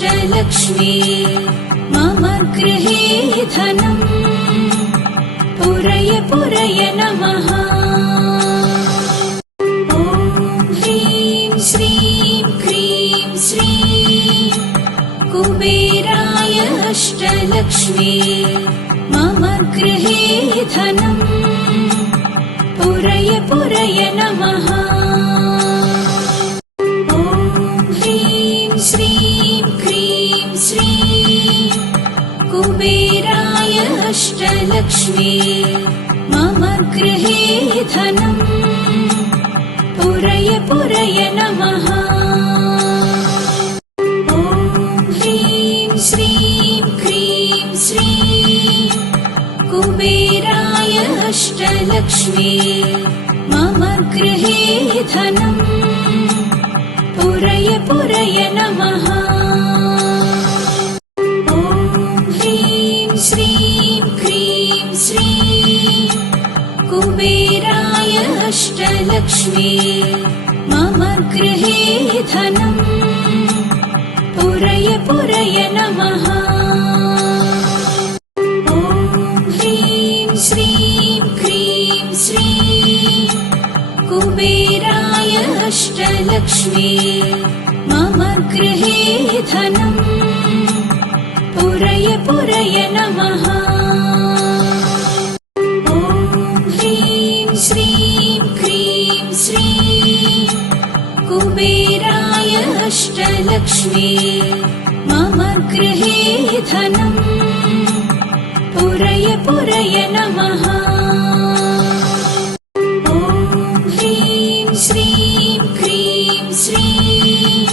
अष्टलक्ष्मी मम गृहे धनम् पुरय पुरय नमः। ॐ ह्रीं श्रीं क्रीं श्रीं कुबेराय अष्टलक्ष्मी मम गृहे धनम् पुरय पुरय नमः। ॐ ह्रीं श्रीं क्रीं श्रीं कुबेराय अष्टलक्ष्मी मम गृहे धनम् पुरय पुरय नमः। ॐ ह्रीं श्रीं क्रीं श्रीं कुबेराय अष्टलक्ष्मी मम गृहे धनम् पुरय पुरय नमः। ॐ ह्रीं श्रीं क्रीं श्रीं कुबेराय अष्टलक्ष्मी मम गृहे धनम् पुरय पुरय नमः। ॐ ह्रीं श्रीं क्रीं श्रीं कुबेराय अष्टलक्ष्मी मम गृहे धनम् पुरय पुरय नमः। ॐ ह्रीं श्रीं क्रीं श्रीं कुबेराय अष्टलक्ष्मी मम गृहे धनम् पुरय पुरय नमः। ॐ ह्रीं श्रीं क्रीं श्रीं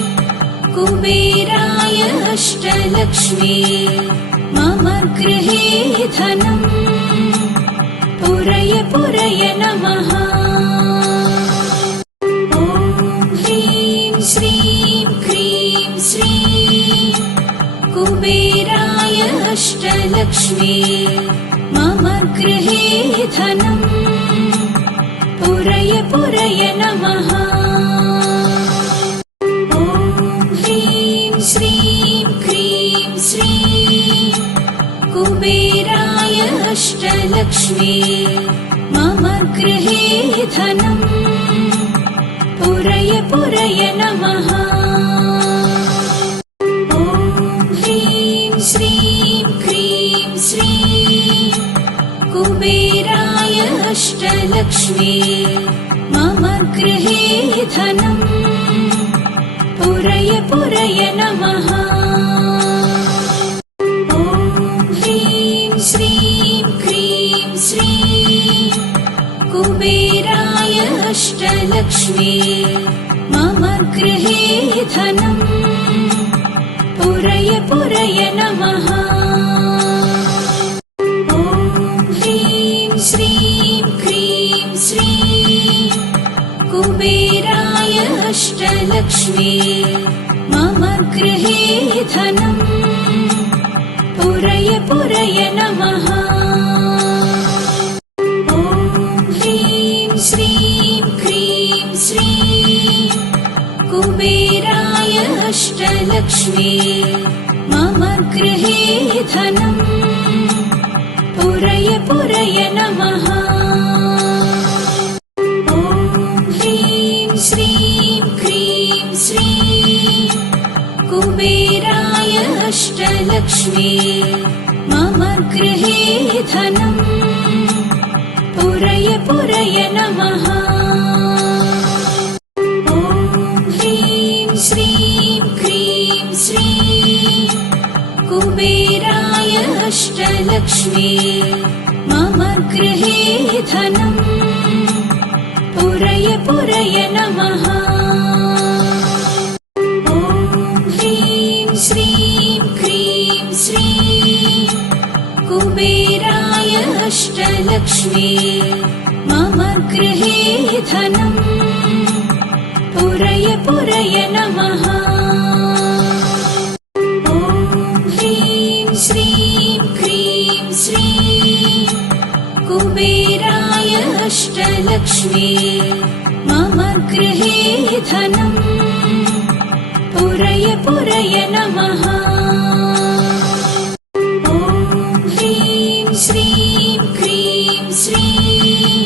कुबेराय अष्टलक्ष्मी मम गृहे धनम् पुरय पुरय नमः। ॐ ह्रीं श्रीं क्रीं श्रीं कुबेराय अष्टलक्ष्मी मम गृहे धनम् पुरय पुरय नमः। ॐ ह्रीं श्रीं क्रीं श्रीं कुबेराय अष्टलक्ष्मी मम गृहे धनम् पुरय पुरय नमः। ॐ ह्रीं श्रीं क्रीं श्रीं कुबेराय अष्टलक्ष्मी मम गृहे धनम् पुरय पुरय नमः। ॐ ह्रीं श्रीं क्रीं श्रीं कुबेराय अष्टलक्ष्मी मम गृहे धनम् पुरय पुरय नमः। ॐ ह्रीं श्रीं क्रीं श्रीं कुबेराय अष्टलक्ष्मी मम गृहे धनम् पुरय पुरय नमः। ॐ ह्रीं श्रीं क्रीं श्रीं कुबेराय अष्टलक्ष्मी मम गृहे धनम् पुरय पुरय नमः। ॐ ह्रीं श्रीं क्रीं श्रीं कुबेराय अष्टलक्ष्मी मम गृहे धनम् पुरय पुरय नमः। ॐ ह्रीं श्रीं क्रीं श्रीं कुबेराय अष्टलक्ष्मी मम गृहे धनम् पुरय पुरय नमः। ॐ ह्रीं श्रीं क्रीं श्रीं कुबेराय अष्टलक्ष्मी मम गृहे धनम् पुरय पुरय नमः। ॐ ह्रीं श्रीं क्रीं श्रीं कुबेराय अष्टलक्ष्मी मम गृहे धनम् पुरय पुरय नमः। ॐ ह्रीं श्रीं क्रीं श्रीं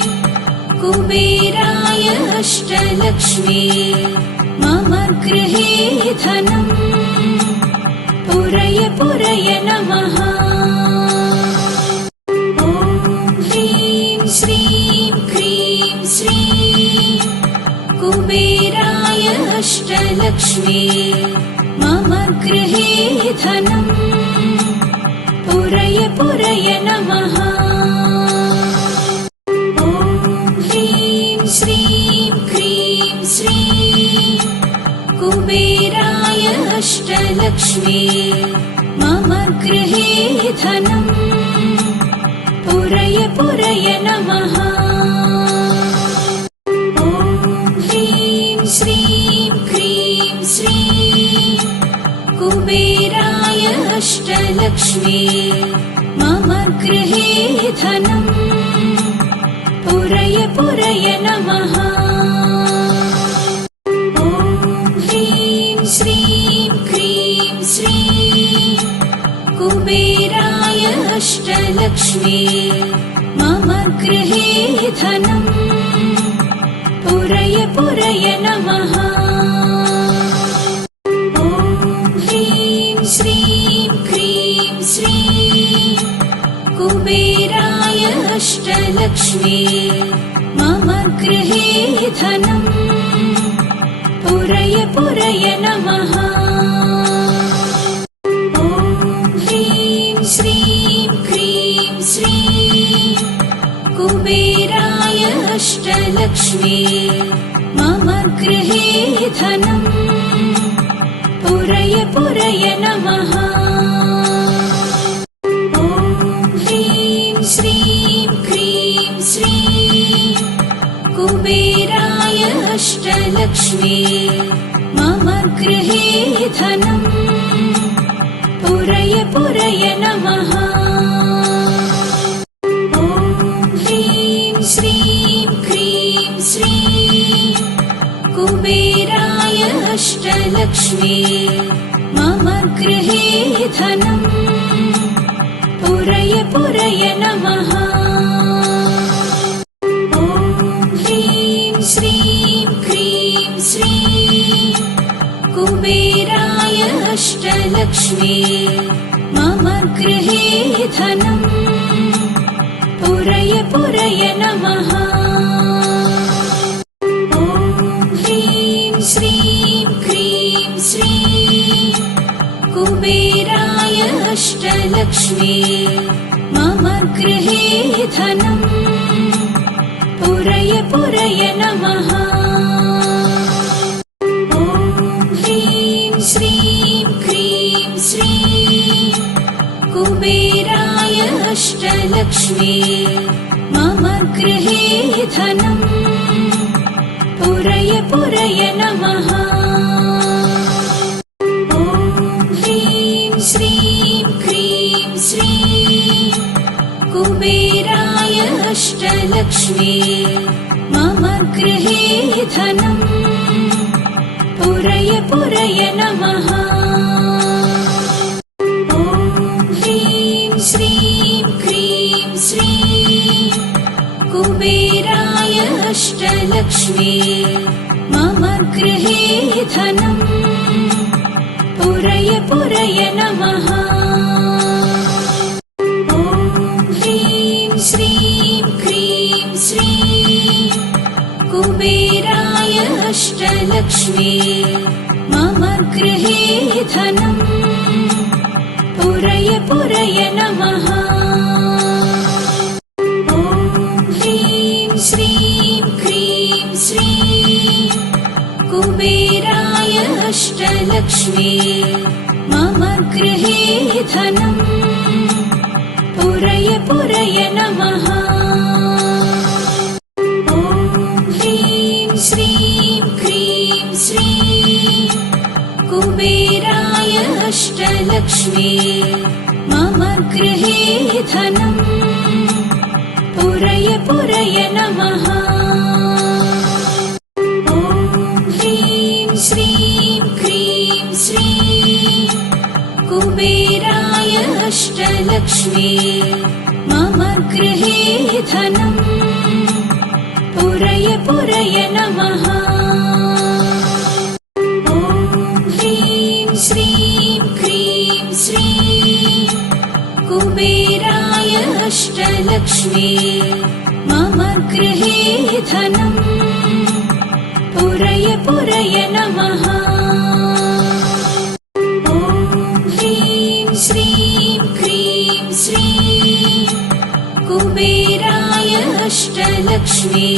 कुबेराय अष्टलक्ष्मी मम गृहे धनम् पुरय पुरय नमः। ॐ ह्रीं श्रीं क्रीं श्रीं कुबेराय अष्टलक्ष्मी मम गृहे धनम् पुरय पुरय नमः। ॐ ह्रीं श्रीं क्रीं श्रीं कुबेराय अष्टलक्ष्मी मम गृहे धनम् पुरय पुरय नमः। ॐ ह्रीं श्रीं क्रीं श्रीं कुबेराय अष्टलक्ष्मी मम गृहे धनम् पुरय पुरय नमः। ॐ ह्रीं श्रीं क्रीं श्रीं कुबेराय अष्टलक्ष्मी मम गृहे धनम् पुरय पुरय नमः। ॐ ह्रीं श्रीं क्रीं श्रीं कुबेराय अष्टलक्ष्मी मम गृहे धनम् पुरय पुरय नमः। ॐ ह्रीं श्रीं क्रीं श्रीं कुबेराय अष्टलक्ष्मी मम गृहे धनम् पुरय पुरय नमः। ॐ ह्रीं श्रीं क्रीं श्रीं कुबेराय अष्टलक्ष्मी मम गृहे धनम् पुरय पुरय नमः। ॐ ह्रीं श्रीं क्रीं श्रीं कुबेराय अष्टलक्ष्मी मम गृहे धनम् पुरय पुरय नमः। ॐ ह्रीं श्रीं क्रीं श्रीं कुबेराय अष्टलक्ष्मी मम गृहे धनम् पुरय पुरय नमः। ॐ ह्रीं श्रीं क्रीं श्रीं कुबेराय अष्टलक्ष्मी मम गृहे धनम् पुरय पुरय नमः। ॐ ह्रीं श्रीं क्रीं श्रीं कुबेराय अष्टलक्ष्मी मम गृहे धनम् पुरय पुरय नमः। ॐ ह्रीं श्रीं क्रीं श्रीं कुबेराय अष्टलक्ष्मी मम गृहे धनम् पुरय पुरय नमः। ॐ ह्रीं श्रीं क्रीं श्रीं कुबेराय अष्टलक्ष्मी मम गृहे धनम् पुरय पुरय नमः। ॐ ह्रीं श्रीं क्रीं श्रीं कुबेराय अष्टलक्ष्मी मम गृहे धनम् पुरय पुरय नमः। ॐ ह्रीं श्रीं क्रीं श्रीं कुबेराय अष्टलक्ष्मी मम गृहे धनम् पुरय पुरय नमः। ॐ ह्रीं श्रीं क्रीं श्रीं कुबेराय अष्टलक्ष्मी मम गृहे धनम् पुरय पुरय नमः। ॐ ह्रीं श्रीं क्रीं गृहे धनम् पुरय पुरय नमः। ॐ ह्रीं श्रीं क्रीं श्रीं कुबेराय अष्टलक्ष्मी मम गृहे धनम् पुरय पुरय नमः। ॐ ह्रीं श्रीं क्रीं श्रीं कुबेराय अष्टलक्ष्मी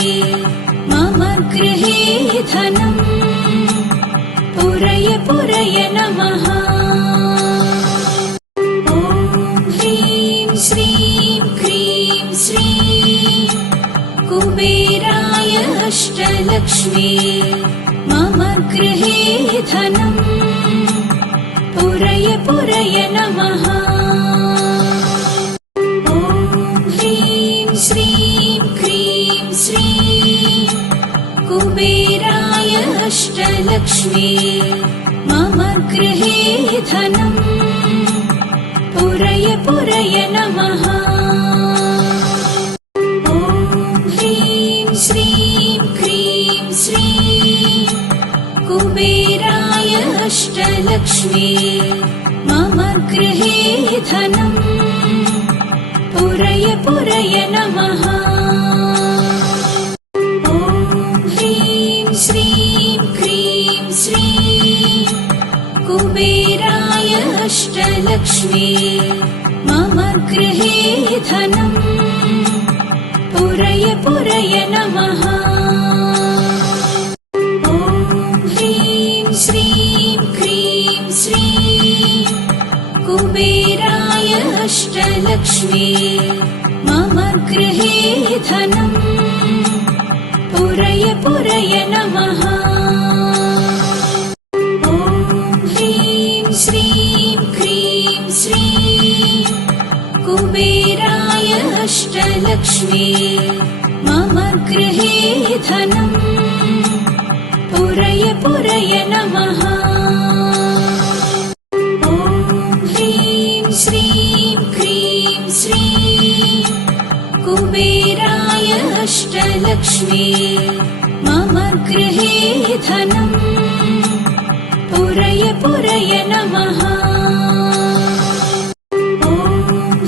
मम गृहे धनम् पुरय पुरय नमः। ॐ ह्रीं श्रीं क्रीं श्रीं कुबेराय अष्टलक्ष्मी मम गृहे धनम् पुरय पुरय नमः। ॐ ह्रीं श्रीं क्रीं श्रीं कुबेराय अष्टलक्ष्मी मम गृहे धनम् पुरय पुरय नमः। ॐ ह्रीं श्रीं क्रीं श्रीं कुबेराय अष्टलक्ष्मी मम गृहे धनम् पुरय पुरय नमः। ॐ ह्रीं श्रीं क्रीं श्रीं कुबेराय अष्टलक्ष्मी मम गृहे धनम् पुरय पुरय नमः। ॐ ह्रीं श्रीं क्रीं श्रीं कुबेराय अष्टलक्ष्मी मम गृहे धनम् पुरय पुरय नमः। ॐ ह्रीं श्रीं क्रीं श्रीं कुबेराय अष्टलक्ष्मी मम गृहे धनम् पुरय पुरय नमः। ॐ ह्रीं श्रीं क्रीं श्रीं कुबेराय अष्टलक्ष्मी मम गृहे धनम् पुरय पुरय नमः। ॐ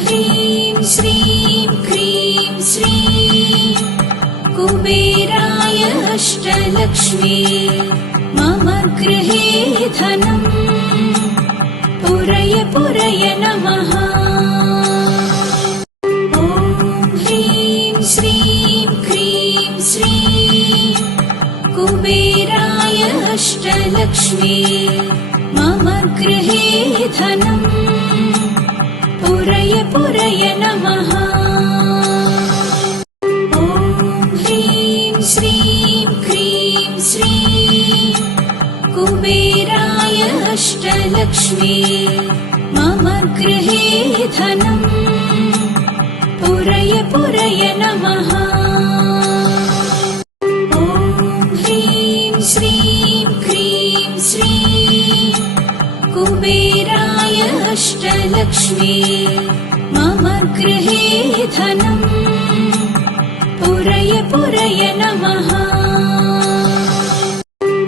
ह्रीं श्रीं क्रीं श्रीं कुबेराय अष्टलक्ष्मी मम गृहे धनम् पुरय पुरय नमः। ॐ ह्रीं श्रीं क्रीं श्रीं कुबेराय अष्टलक्ष्मी मम गृहे धनम् पुरय पुरय नमः। ॐ ह्रीं श्रीं क्रीं श्रीं कुबेराय अष्टलक्ष्मी मम गृहे धनम् पुरय पुरय नमः। ॐ ह्रीं श्रीं क्रीं श्रीं कुबेराय अष्टलक्ष्मी मम गृहे धनम् पुरय पुरय नमः।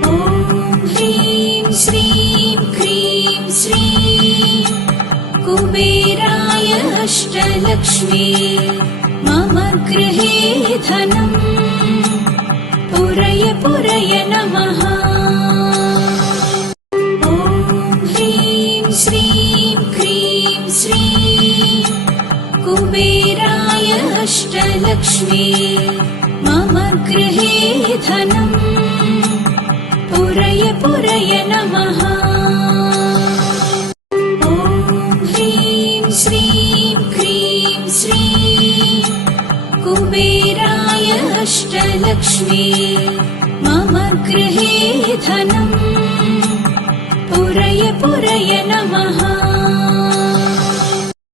ॐ ह्रीं श्रीं क्रीं श्रीं कुबेराय अष्टलक्ष्मी मम गृहे धनम् पुरय पुरय नमः। ॐ ह्रीं श्रीं क्रीं श्रीं कुबेराय अष्टलक्ष्मी मम गृहे धनम् पुरय पुरय नमः। ॐ ह्रीं श्रीं क्रीं श्रीं कुबेराय अष्टलक्ष्मी मम गृहे धनम् पुरय पुरय नमः।